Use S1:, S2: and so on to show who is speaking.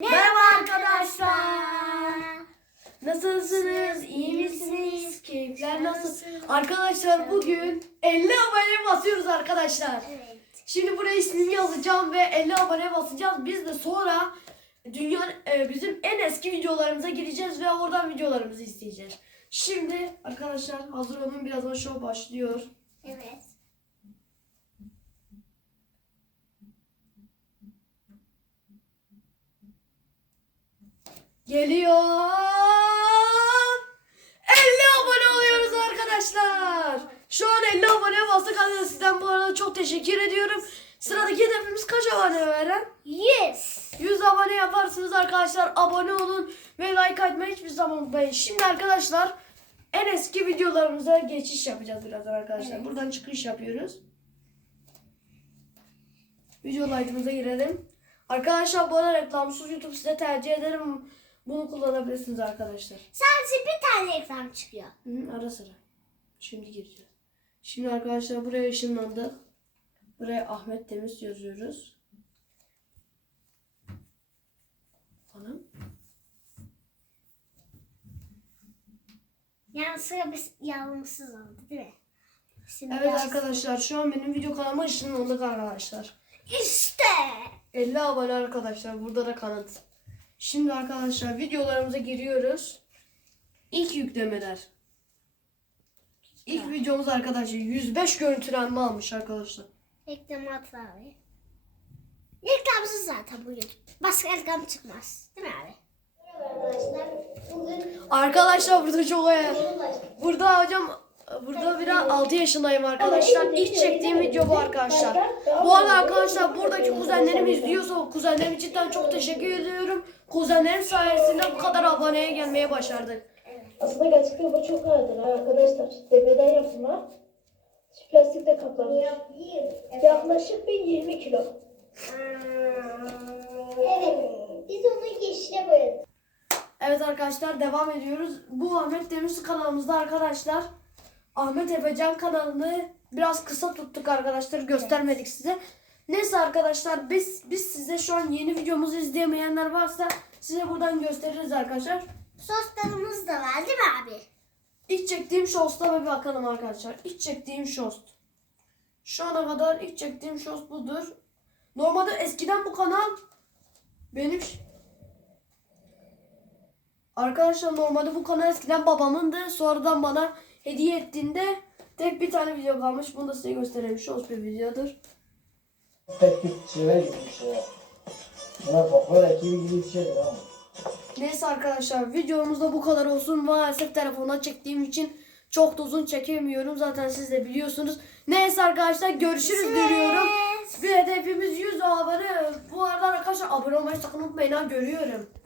S1: Merhaba arkadaşlar. Nasılsınız? İyi misiniz? Keyifler nasıl? Arkadaşlar bugün 50 abone basıyoruz arkadaşlar.
S2: Evet.
S1: Şimdi buraya ismimi yazacağım ve 50 abone basacağız. Biz de sonra dünyanın e, bizim en eski videolarımıza gireceğiz ve oradan videolarımızı izleyeceğiz. Şimdi arkadaşlar hazır olun birazdan show başlıyor.
S2: Evet.
S1: Geliyor. 50 abone oluyoruz arkadaşlar. Şu an 50 abone bastık. Hadi sizden bu arada çok teşekkür ediyorum. Sıradaki hedefimiz kaç abone veren?
S2: Yes.
S1: 100 abone yaparsınız arkadaşlar. Abone olun ve like atmayı hiçbir zaman unutmayın. Şimdi arkadaşlar en eski videolarımıza geçiş yapacağız birazdan arkadaşlar.
S2: Evet.
S1: Buradan çıkış yapıyoruz. Video light'ımıza girelim. Arkadaşlar bu arada reklamsız YouTube size tercih ederim. Bunu kullanabilirsiniz arkadaşlar.
S2: Sadece bir tane reklam çıkıyor.
S1: Hı, hı, ara sıra. Şimdi gireceğiz. Şimdi arkadaşlar buraya ışınlandık. Buraya Ahmet Temiz yazıyoruz. Anam.
S2: Yani sıra bir yalnızsız oldu değil mi? Şimdi
S1: Evet arkadaşlar şu an benim video kanalıma ışınlandık arkadaşlar.
S2: İşte.
S1: 50 abone arkadaşlar. Burada da kanıt. Şimdi arkadaşlar videolarımıza giriyoruz. İlk yüklemeler. İlk videomuz arkadaşlar 105 görüntülenme almış arkadaşlar.
S2: Reklam at abi. Reklamsız zaten bu YouTube. Başka reklam çıkmaz. Değil mi abi? Arkadaşlar bugün
S1: burada çok. Burada hocam burada biraz 6 yaşındayım arkadaşlar. İlk çektiğim video bu arkadaşlar. Bu arada arkadaşlar buradaki kuzenlerim izliyorsa kuzenlerim cidden çok teşekkür ediyorum. Kuzenlerim sayesinde bu kadar aboneye gelmeye başardık.
S3: Aslında gerçekten bu çok ağırdır arkadaşlar. Demirden yapma. Plastikle kaplanmış. Yaklaşık bir 20 kilo.
S2: Evet. Biz onu yeşile boyadık.
S1: Evet arkadaşlar devam ediyoruz. Bu Ahmet Demirci kanalımızda arkadaşlar. Ahmet Efecan kanalını biraz kısa tuttuk arkadaşlar. Göstermedik size. Neyse arkadaşlar biz biz size şu an yeni videomuzu izleyemeyenler varsa size buradan gösteririz arkadaşlar.
S2: Soslarımız da var değil mi abi?
S1: İlk çektiğim shorts'ta bir bakalım arkadaşlar. İlk çektiğim shorts. Şu ana kadar ilk çektiğim shorts budur. Normalde eskiden bu kanal benim Arkadaşlar normalde bu kanal eskiden babamındı. Sonradan bana hediye ettiğinde tek bir tane video kalmış. Bunu da size göstereyim. Shorts bir videodur.
S4: Pek bir şive gibi bir şey. Buna popüler ekibi gibi bir şeydir ama.
S1: Neyse arkadaşlar videomuzda bu kadar olsun. Maalesef telefondan çektiğim için çok da uzun çekemiyorum. Zaten siz de biliyorsunuz. Neyse arkadaşlar görüşürüz diliyorum. Bir hedefimiz 100 abone. Bu arada arkadaşlar abone olmayı sakın unutmayın ha görüyorum.